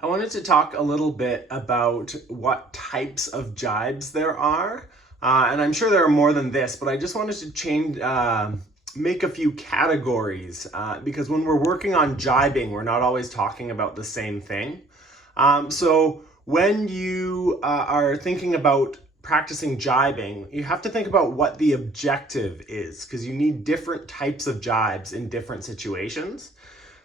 I wanted to talk a little bit about what types of jibes there are. And I'm sure there are more than this, but I just wanted to make a few categories because when we're working on jibing, we're not always talking about the same thing. So when you are thinking about practicing jibing, you have to think about what the objective is because you need different types of jibes in different situations.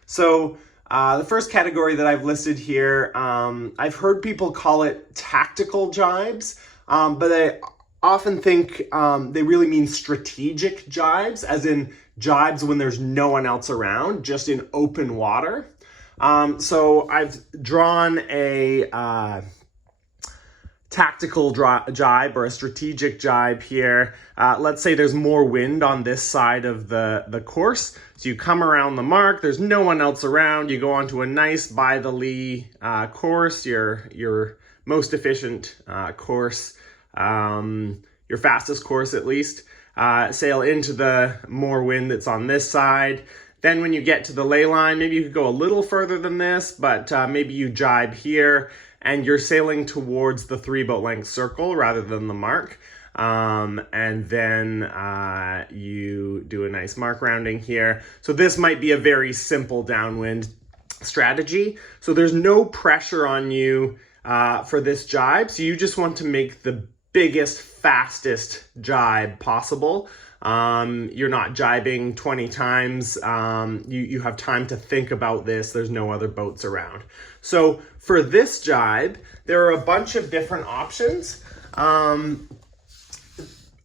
So the first category that I've listed here, I've heard people call it tactical jibes, but I often think they really mean strategic jibes, as in jibes when there's no one else around, just in open water. So I've drawn a tactical jibe or a strategic jibe here. Let's say there's more wind on this side of the course. So you come around the mark, there's no one else around, you go onto a nice by the lee course, your most efficient course, your fastest course at least. Sail into the more wind that's on this side. Then when you get to the ley line, maybe you could go a little further than this, but maybe you jibe here and you're sailing towards the 3 boat length circle rather than the mark. And then you do a nice mark rounding here. So this might be a very simple downwind strategy. So there's no pressure on you for this jibe. So you just want to make the biggest, fastest jibe possible. You're not jibing 20 times. You have time to think about this. There's no other boats around. So for this jibe, there are a bunch of different options.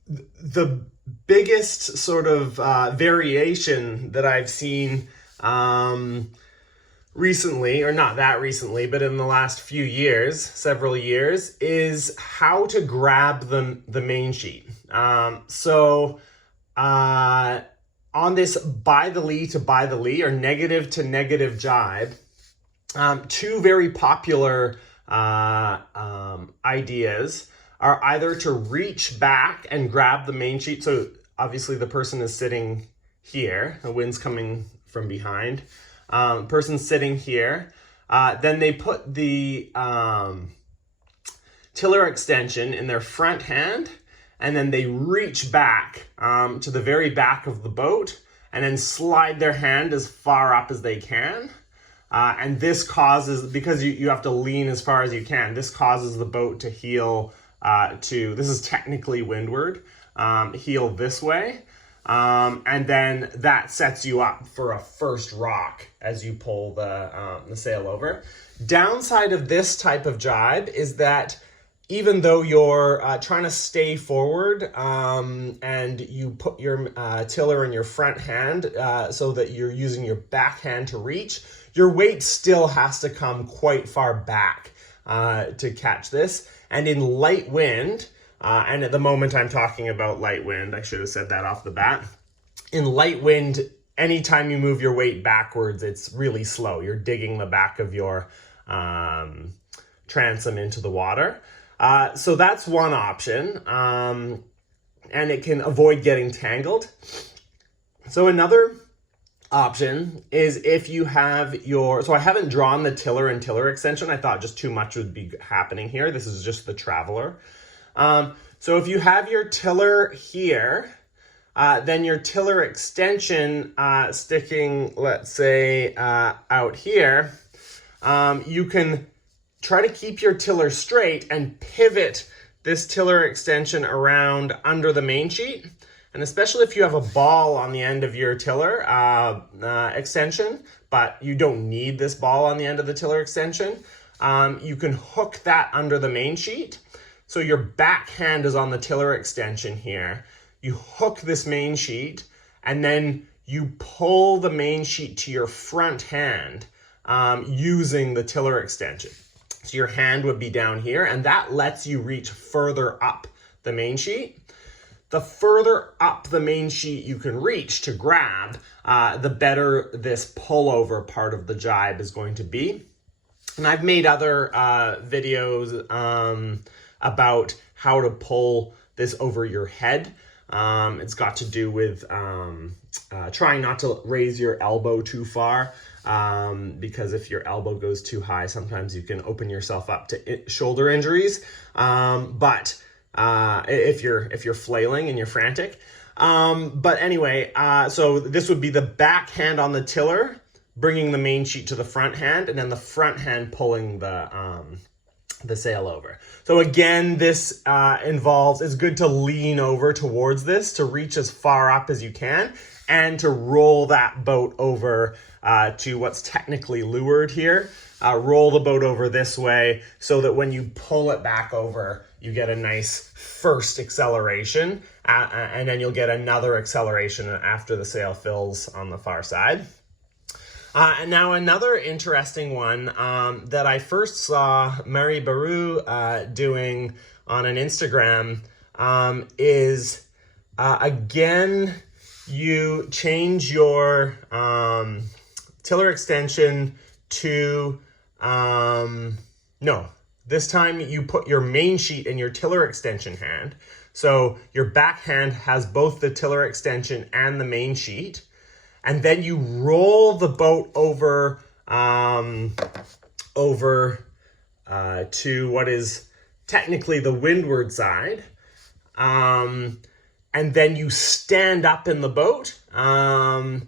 The biggest sort of variation that I've seen recently, or not that recently, but in the last few years, several years, is how to grab the main sheet. On this by the lee to by the lee, or negative to negative jibe, two very popular ideas are either to reach back and grab the main sheet. So obviously the person is sitting here, the wind's coming from behind. Person's sitting here. Then they put the tiller extension in their front hand, and then they reach back to the very back of the boat and then slide their hand as far up as they can. And this causes, because you have to lean as far as you can, this causes the boat to heel this is technically windward, heel this way. And then that sets you up for a first rock as you pull the sail over. Downside of this type of jibe is that even though you're trying to stay forward and you put your tiller in your front hand so that you're using your back hand to reach, your weight still has to come quite far back to catch this. And in light wind, and at the moment I'm talking about light wind, I should have said that off the bat. In light wind, anytime you move your weight backwards, it's really slow. You're digging the back of your transom into the water. So that's one option, and it can avoid getting tangled. So another option is if you have so I haven't drawn the tiller and tiller extension. I thought just too much would be happening here. This is just the traveler. So if you have your tiller here, then your tiller extension sticking, let's say, out here, you can try to keep your tiller straight and pivot this tiller extension around under the main sheet. And especially if you have a ball on the end of your tiller extension, but you don't need this ball on the end of the tiller extension, you can hook that under the main sheet. So your back hand is on the tiller extension here. You hook this main sheet, and then you pull the main sheet to your front hand using the tiller extension. So your hand would be down here, and that lets you reach further up the main sheet. The further up the main sheet you can reach to grab, the better this pullover part of the jibe is going to be. And I've made other videos about how to pull this over your head. It's got to do with trying not to raise your elbow too far. because if your elbow goes too high, sometimes you can open yourself up to shoulder injuries. But if you're flailing and you're frantic. But anyway, so this would be the back hand on the tiller, bringing the main sheet to the front hand, and then the front hand pulling the sail over. So again, this it's good to lean over towards this to reach as far up as you can and to roll that boat over to what's technically leeward here. Roll the boat over this way so that when you pull it back over, you get a nice first acceleration, and then you'll get another acceleration after the sail fills on the far side. And now another interesting one that I first saw Marie Baru doing on an Instagram is, again, you change your tiller extension to, no, this time you put your main sheet in your tiller extension hand. So your back hand has both the tiller extension and the main sheet. And then you roll the boat over to what is technically the windward side. And then you stand up in the boat. And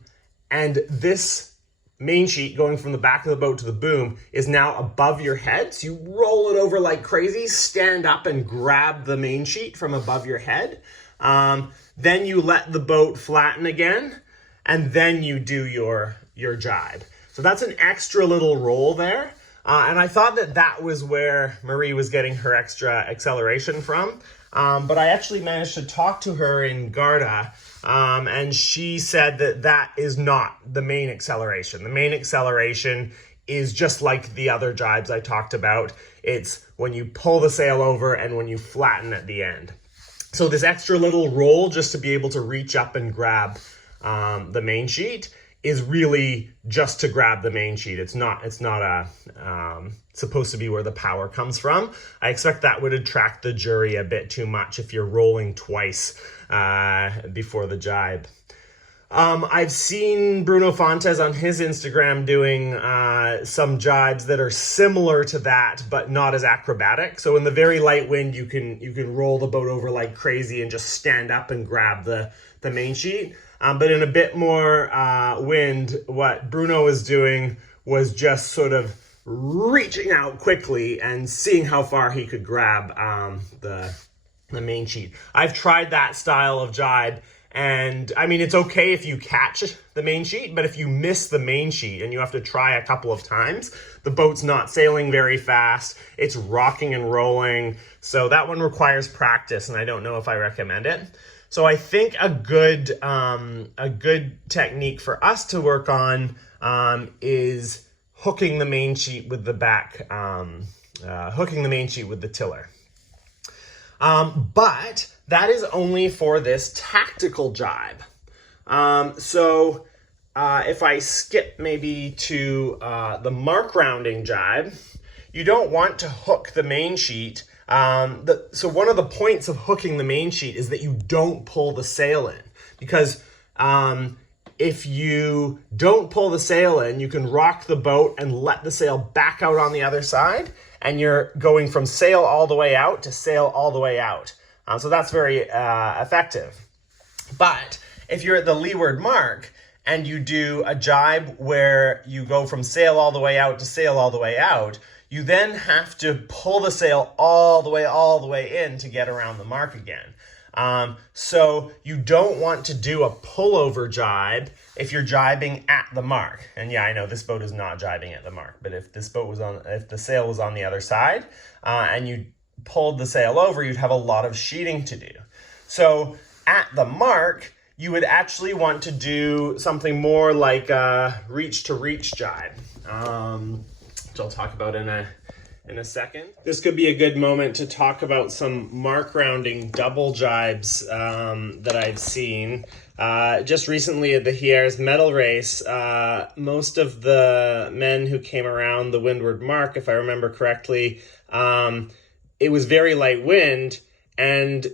this main sheet going from the back of the boat to the boom is now above your head. So you roll it over like crazy, stand up and grab the main sheet from above your head. Then you let the boat flatten again. And then you do your jibe. So that's an extra little roll there. And I thought that was where Marie was getting her extra acceleration from. But I actually managed to talk to her in Garda, and she said that is not the main acceleration. The main acceleration is just like the other jibes I talked about. It's when you pull the sail over and when you flatten at the end. So this extra little roll just to be able to reach up and grab the main sheet is really just to grab the main sheet. It's not supposed to be where the power comes from. I expect that would attract the jury a bit too much if you're rolling twice before the jibe. I've seen Bruno Fontes on his Instagram doing some jibes that are similar to that, but not as acrobatic. So in the very light wind, you can roll the boat over like crazy and just stand up and grab the main sheet. But in a bit more wind, what Bruno was doing was just sort of reaching out quickly and seeing how far he could grab the main sheet. I've tried that style of jibe, and I mean, it's okay if you catch the main sheet, but if you miss the main sheet and you have to try a couple of times, the boat's not sailing very fast, it's rocking and rolling. So that one requires practice, and I don't know if I recommend it. So I think a good technique for us to work on is hooking the main sheet with the back, hooking the main sheet with the tiller. But that is only for this tactical jibe. So if I skip maybe to the mark rounding jibe, you don't want to hook the main sheet. So one of the points of hooking the main sheet is that you don't pull the sail in, because if you don't pull the sail in, you can rock the boat and let the sail back out on the other side, and you're going from sail all the way out to sail all the way out. So that's very effective. But if you're at the leeward mark and you do a jibe where you go from sail all the way out to sail all the way out, you then have to pull the sail all the way in to get around the mark again. So you don't want to do a pullover jibe if you're jibing at the mark. And yeah, I know this boat is not jibing at the mark, but if the sail was on the other side and you pulled the sail over, you'd have a lot of sheeting to do. So at the mark, you would actually want to do something more like a reach to reach jibe. Which I'll talk about in a second. This could be a good moment to talk about some mark rounding double jibes that I've seen. Just recently at the Hier's medal race, most of the men who came around the windward mark, if I remember correctly, it was very light wind, and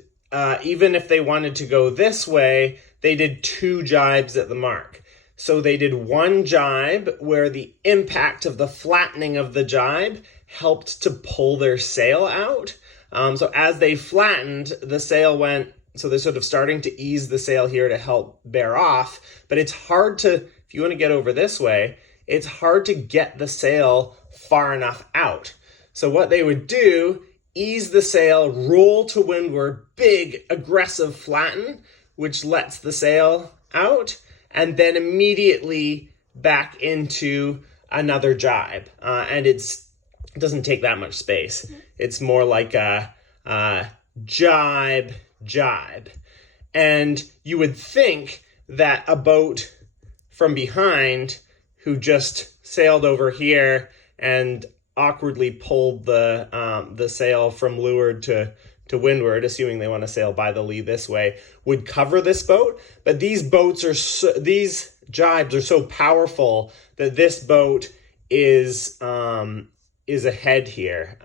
even if they wanted to go this way, they did two jibes at the mark. So they did one jibe where the impact of the flattening of the jibe helped to pull their sail out. So as they flattened, the sail went, so they're sort of starting to ease the sail here to help bear off. But it's hard to, if you want to get over this way, it's hard to get the sail far enough out. So what they would do, ease the sail, roll to windward, big, aggressive flatten, which lets the sail out, and then immediately back into another jibe. And it doesn't take that much space. It's more like a jibe, jibe. And you would think that a boat from behind who just sailed over here and awkwardly pulled the sail from leeward to windward, assuming they want to sail by the lee this way, would cover this boat. But these these jibes are so powerful that this boat is ahead here.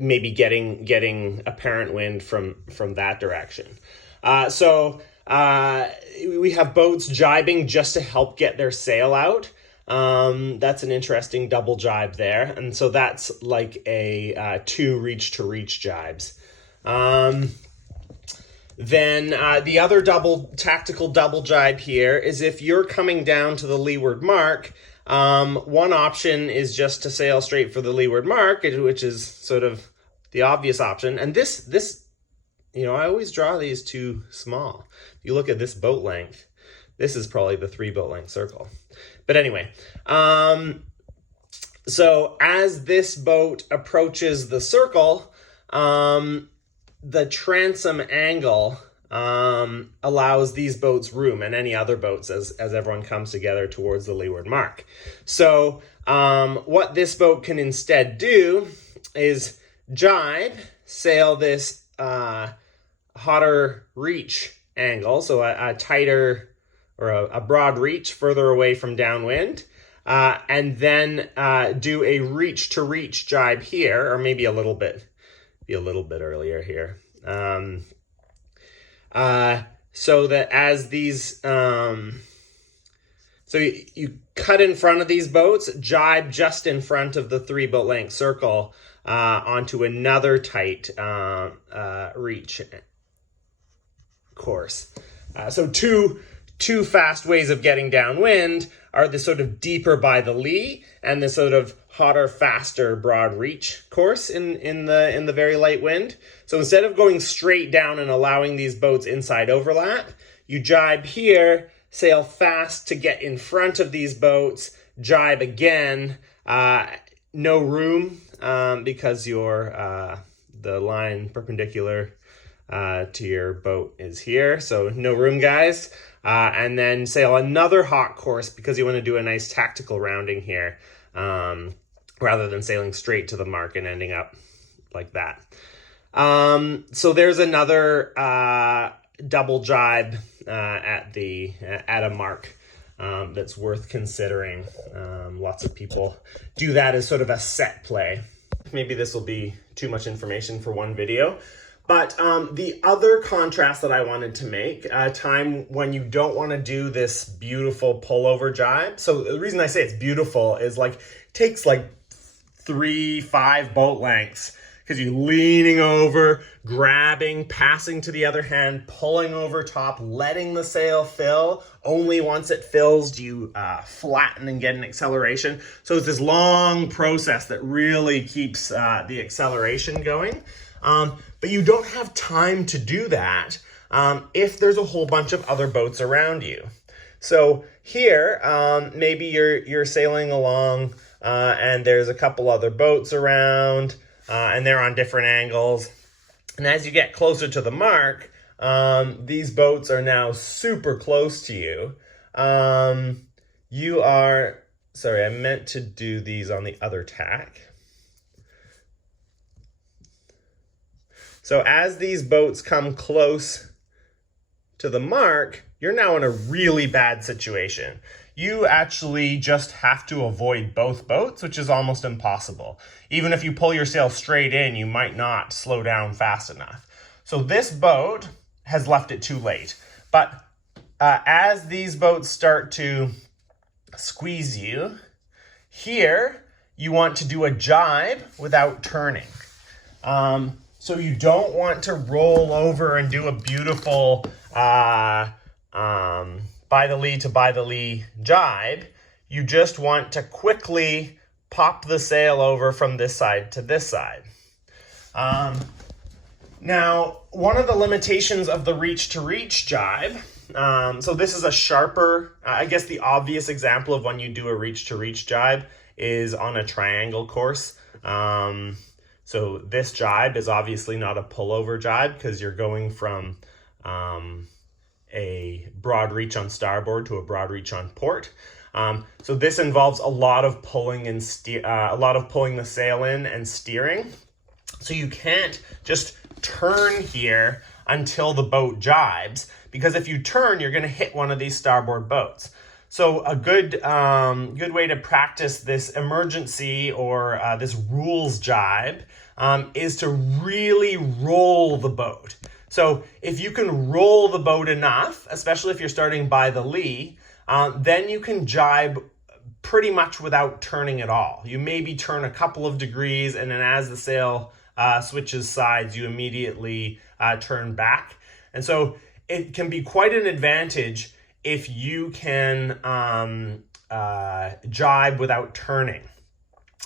Maybe getting apparent wind from that direction. So we have boats jibing just to help get their sail out. That's an interesting double jibe there. And so that's like a 2 reach to reach jibes. Then the other tactical double jibe here is if you're coming down to the leeward mark, one option is just to sail straight for the leeward mark, which is sort of the obvious option. And this, I always draw these too small. If you look at this boat length, this is probably the 3 boat length circle. But anyway, so as this boat approaches the circle, the transom angle allows these boats room, and any other boats as everyone comes together towards the leeward mark. So what this boat can instead do is jibe, sail this hotter reach angle, so a tighter or a broad reach further away from downwind, and then do a reach to reach jibe here, or maybe a little bit earlier here. So that as these, so you cut in front of these boats, jibe just in front of the 3 boat length circle onto another tight reach course. So two fast ways of getting downwind are the sort of deeper by the lee and the sort of hotter, faster, broad reach course in the very light wind. So instead of going straight down and allowing these boats inside overlap, you jibe here, sail fast to get in front of these boats, jibe again, no room because the line perpendicular to your boat is here, so no room, guys. And then sail another hot course because you want to do a nice tactical rounding here, rather than sailing straight to the mark and ending up like that. So there's another double jibe at a mark that's worth considering. Lots of people do that as sort of a set play. Maybe this will be too much information for one video. But the other contrast that I wanted to make, a time when you don't want to do this beautiful pullover jibe. So the reason I say it's beautiful is it takes 3-5 boat lengths because you're leaning over, grabbing, passing to the other hand, pulling over top, letting the sail fill. Only once it fills do you flatten and get an acceleration. So it's this long process that really keeps the acceleration going. But you don't have time to do that if there's a whole bunch of other boats around you. So here, maybe you're sailing along and there's a couple other boats around and they're on different angles. And as you get closer to the mark, these boats are now super close to you. Sorry, I meant to do these on the other tack. So as these boats come close to the mark, you're now in a really bad situation. You actually just have to avoid both boats, which is almost impossible. Even if you pull your sail straight in, you might not slow down fast enough. So this boat has left it too late. But as these boats start to squeeze you, here you want to do a jibe without turning. So you don't want to roll over and do a beautiful by the lee to by the lee jibe. You just want to quickly pop the sail over from this side to this side. Now, one of the limitations of the reach-to-reach jibe, so this is a sharper, I guess the obvious example of when you do a reach-to-reach jibe is on a triangle course. So this jibe is obviously not a pullover jibe because you're going from a broad reach on starboard to a broad reach on port. So this involves a lot of pulling and pulling the sail in and steering. So you can't just turn here until the boat jibes, because if you turn, you're going to hit one of these starboard boats. So a good way to practice this emergency or this rules jibe is to really roll the boat. So if you can roll the boat enough, especially if you're starting by the lee, then you can jibe pretty much without turning at all. You maybe turn a couple of degrees, and then as the sail switches sides, you immediately turn back. And so it can be quite an advantage if you can jibe without turning,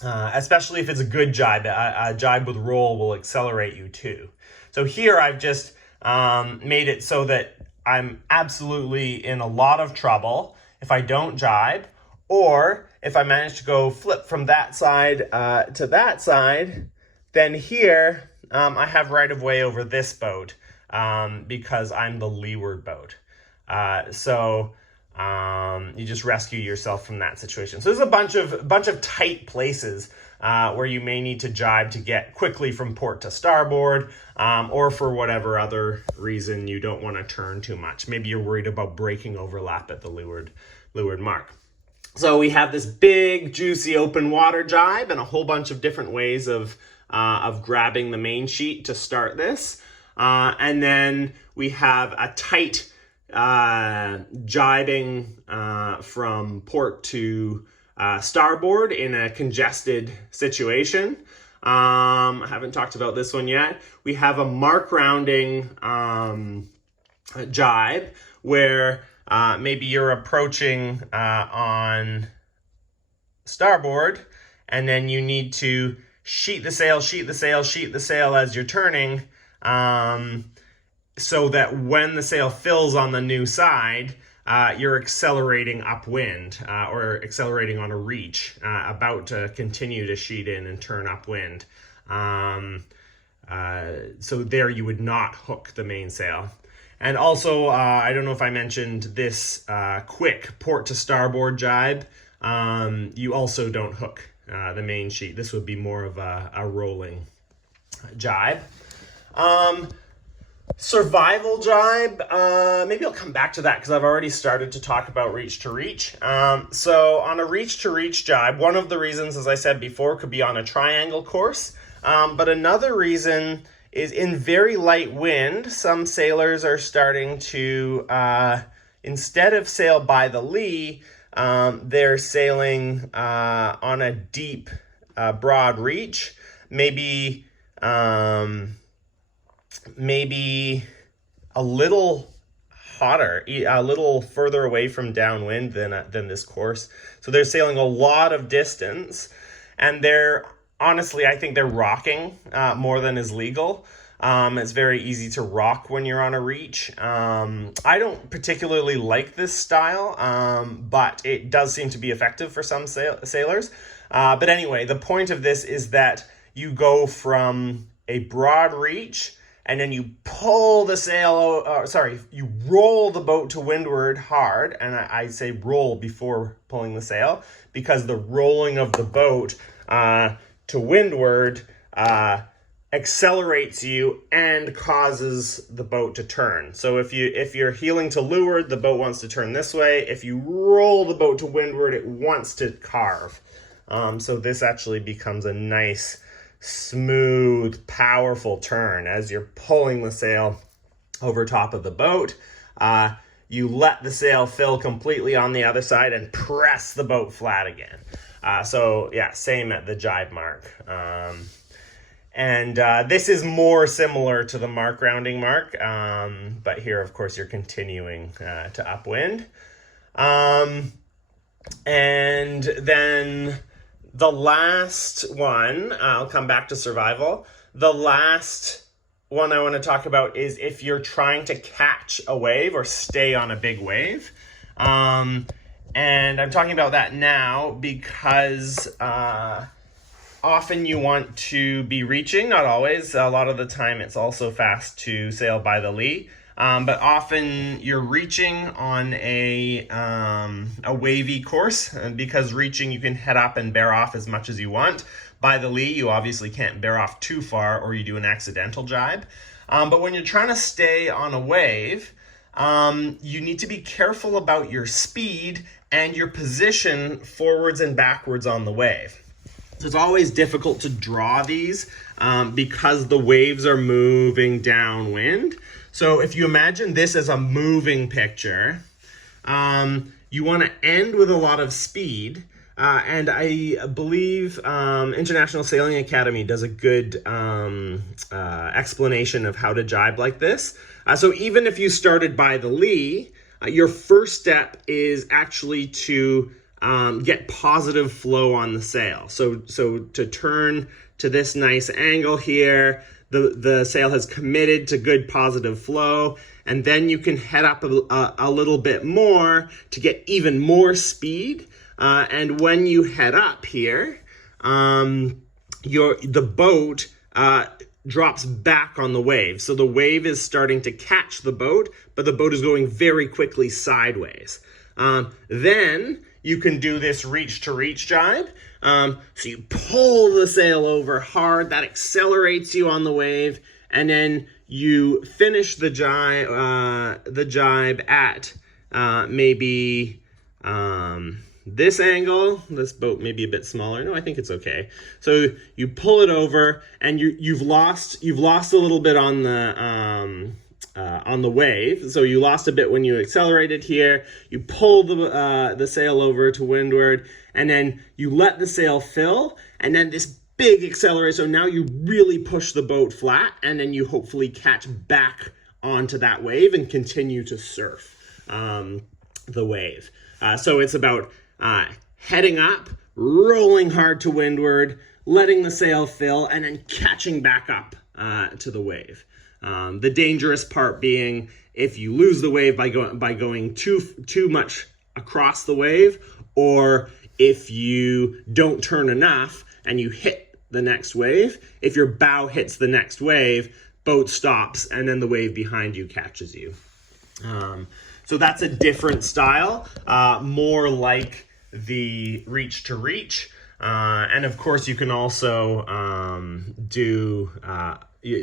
especially if it's a good jibe. A jibe with roll will accelerate you too. So here I've just made it so that I'm absolutely in a lot of trouble if I don't jibe, or if I manage to go flip from that side to that side, then here I have right of way over this boat because I'm the leeward boat. So you just rescue yourself from that situation. So there's a bunch of tight places where you may need to jibe to get quickly from port to starboard, or for whatever other reason you don't want to turn too much. Maybe you're worried about breaking overlap at the leeward mark. So we have this big, juicy open water jibe and a whole bunch of different ways of grabbing the main sheet to start this. And then we have a tight jibing from port to starboard in a congested situation. I haven't talked about this one yet. We have a mark rounding jibe where maybe you're approaching on starboard, and then you need to sheet the sail as you're turning, so that when the sail fills on the new side, you're accelerating upwind or accelerating on a reach, about to continue to sheet in and turn upwind. So there you would not hook the mainsail. And also, I don't know if I mentioned this quick port to starboard jibe. You also don't hook the main sheet. This would be more of a rolling jibe. Survival jibe, maybe I'll come back to that because I've already started to talk about reach to reach. So on a reach to reach jibe, one of the reasons, as I said before, could be on a triangle course. But another reason is in very light wind, some sailors are starting to, instead of sail by the lee, they're sailing on a deep, broad reach, maybe a little hotter, a little further away from downwind than this course. So they're sailing a lot of distance, and honestly, I think they're rocking more than is legal. It's very easy to rock when you're on a reach. I don't particularly like this style, but it does seem to be effective for some sailors. But anyway, the point of this is that you go from a broad reach, and then you pull the sail, you roll the boat to windward hard, and I say roll before pulling the sail, because the rolling of the boat to windward accelerates you and causes the boat to turn. So if you're heeling to leeward, the boat wants to turn this way. If you roll the boat to windward, it wants to carve. So this actually becomes a nice, smooth, powerful turn as you're pulling the sail over top of the boat. you let the sail fill completely on the other side and press the boat flat again. So yeah, same at the jibe mark. This is more similar to the mark rounding mark, but here, of course, you're continuing to upwind. And then the last one, I'll come back to survival. The last one I want to talk about is if you're trying to catch a wave or stay on a big wave. And I'm talking about that now because often you want to be reaching, not always. A lot of the time it's also fast to sail by the lee. But often you're reaching on a wavy course, and because reaching you can head up and bear off as much as you want. By the lee, you obviously can't bear off too far or you do an accidental jibe. But when you're trying to stay on a wave, you need to be careful about your speed and your position forwards and backwards on the wave. So it's always difficult to draw these because the waves are moving downwind. So if you imagine this as a moving picture, you want to end with a lot of speed. And I believe International Sailing Academy does a good explanation of how to jibe like this. So even if you started by the lee, your first step is actually to get positive flow on the sail. So to turn to this nice angle here, the sail has committed to good positive flow, and then you can head up a little bit more to get even more speed. And when you head up here, the boat drops back on the wave. So the wave is starting to catch the boat, but the boat is going very quickly sideways. Then you can do this reach to reach jibe. So you pull the sail over hard, that accelerates you on the wave, and then you finish the jibe at maybe this angle. This boat may be a bit smaller. No, I think it's okay. So you pull it over, and you've lost a little bit on the wave. So you lost a bit when you accelerated here. You pull the sail over to windward, and then you let the sail fill, and then this big acceleration. So now you really push the boat flat, and then you hopefully catch back onto that wave and continue to surf the wave. So it's about heading up, rolling hard to windward, letting the sail fill, and then catching back up to the wave. The dangerous part being if you lose the wave by going too much across the wave, or if you don't turn enough and you hit the next wave. If your bow hits the next wave, boat stops, and then the wave behind you catches you. So that's a different style, more like the reach to reach. And of course, you can also do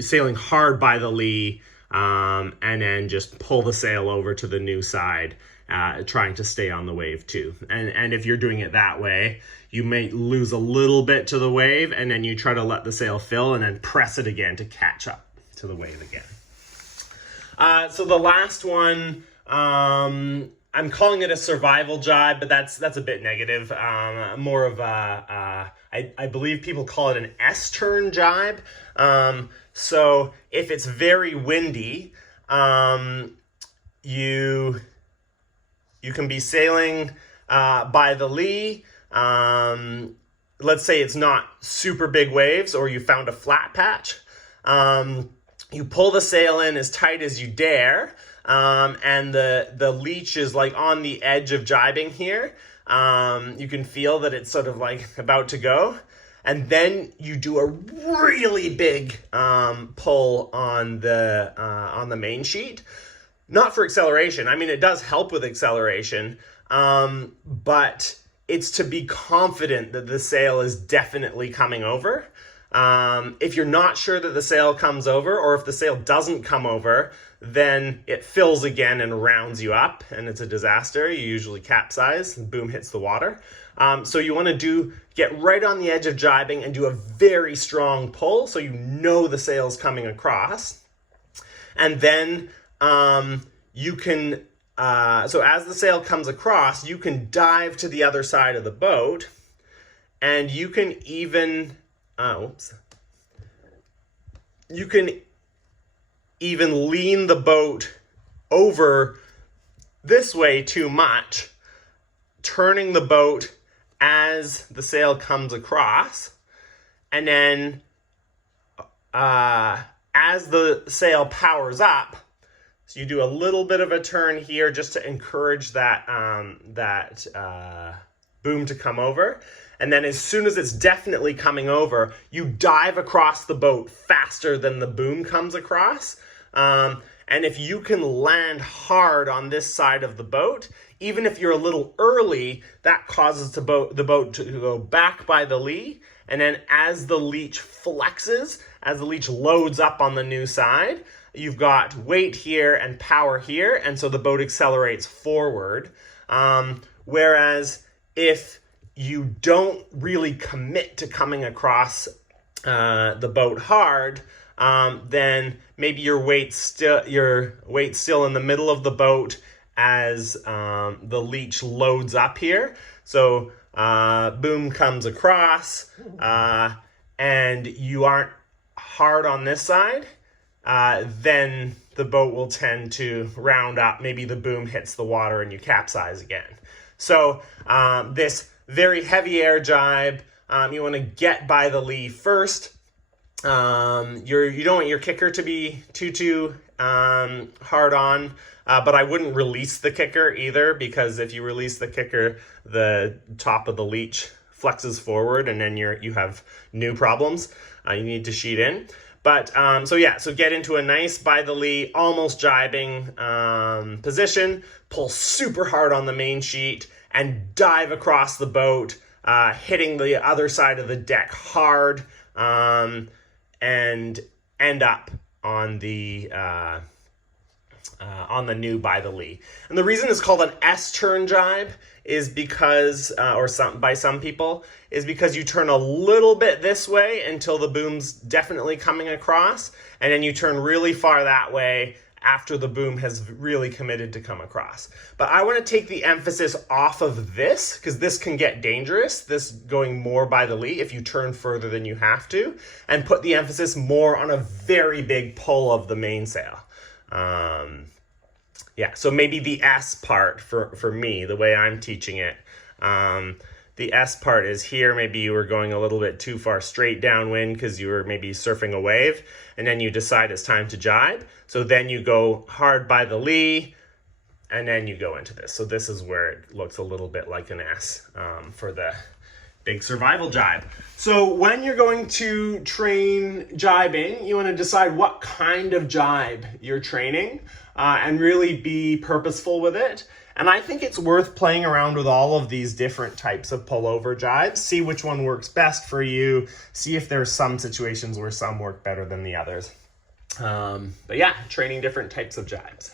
sailing hard by the lee, and then just pull the sail over to the new side, trying to stay on the wave too. And if you're doing it that way, you may lose a little bit to the wave, and then you try to let the sail fill and then press it again to catch up to the wave again. So the last one, I'm calling it a survival jibe, but that's a bit negative. More of a, I believe people call it an S-turn jibe. So if it's very windy, you can be sailing by the lee. Let's say it's not super big waves, or you found a flat patch. You pull the sail in as tight as you dare. And the leech is like on the edge of jibing here. You can feel that it's sort of like about to go. And then you do a really big pull on the main sheet. Not for acceleration. I mean, it does help with acceleration, but it's to be confident that the sail is definitely coming over. If you're not sure that the sail comes over, or if the sail doesn't come over, then it fills again and rounds you up, and it's a disaster. You usually capsize, and boom, hits the water. So you want to get right on the edge of jibing and do a very strong pull, so you know the sail's coming across. And then you can so as the sail comes across, you can dive to the other side of the boat, and you can even, you can even lean the boat over this way too much, turning the boat as the sail comes across, and then as the sail powers up, so you do a little bit of a turn here just to encourage that, boom to come over. And then as soon as it's definitely coming over, you dive across the boat faster than the boom comes across. And if you can land hard on this side of the boat, even if you're a little early, that causes the boat to go back by the lee. And then as the leech flexes, as the leech loads up on the new side, you've got weight here and power here, and so the boat accelerates forward. Whereas if you don't really commit to coming across the boat hard, then maybe your weight's still in the middle of the boat as the leech loads up here. So boom comes across, and you aren't hard on this side, then the boat will tend to round up. Maybe the boom hits the water and you capsize again. So this very heavy air jibe, you want to get by the lee first. You don't want your kicker to be too hard on, but I wouldn't release the kicker either, because if you release the kicker, the top of the leech flexes forward, and then you have new problems. You need to sheet in. But so get into a nice by the lee, almost jibing position, pull super hard on the main sheet, and dive across the boat, hitting the other side of the deck hard, and end up on the new by the lee. And the reason it's called an S-turn jibe is because, by some people, is because you turn a little bit this way until the boom's definitely coming across, and then you turn really far that way after the boom has really committed to come across. But I want to take the emphasis off of this, because this can get dangerous, this going more by the lee if you turn further than you have to, and put the emphasis more on a very big pull of the mainsail. So maybe the S part for me, the way I'm teaching it, the S part is here. Maybe you were going a little bit too far straight downwind because you were maybe surfing a wave, and then you decide it's time to jibe. So then you go hard by the lee, and then you go into this. So this is where it looks a little bit like an S for the big survival jibe. So when you're going to train jibing, you want to decide what kind of jibe you're training, and really be purposeful with it. And I think it's worth playing around with all of these different types of pullover jibes. See which one works best for you. See if there's some situations where some work better than the others. But yeah, training different types of jibes.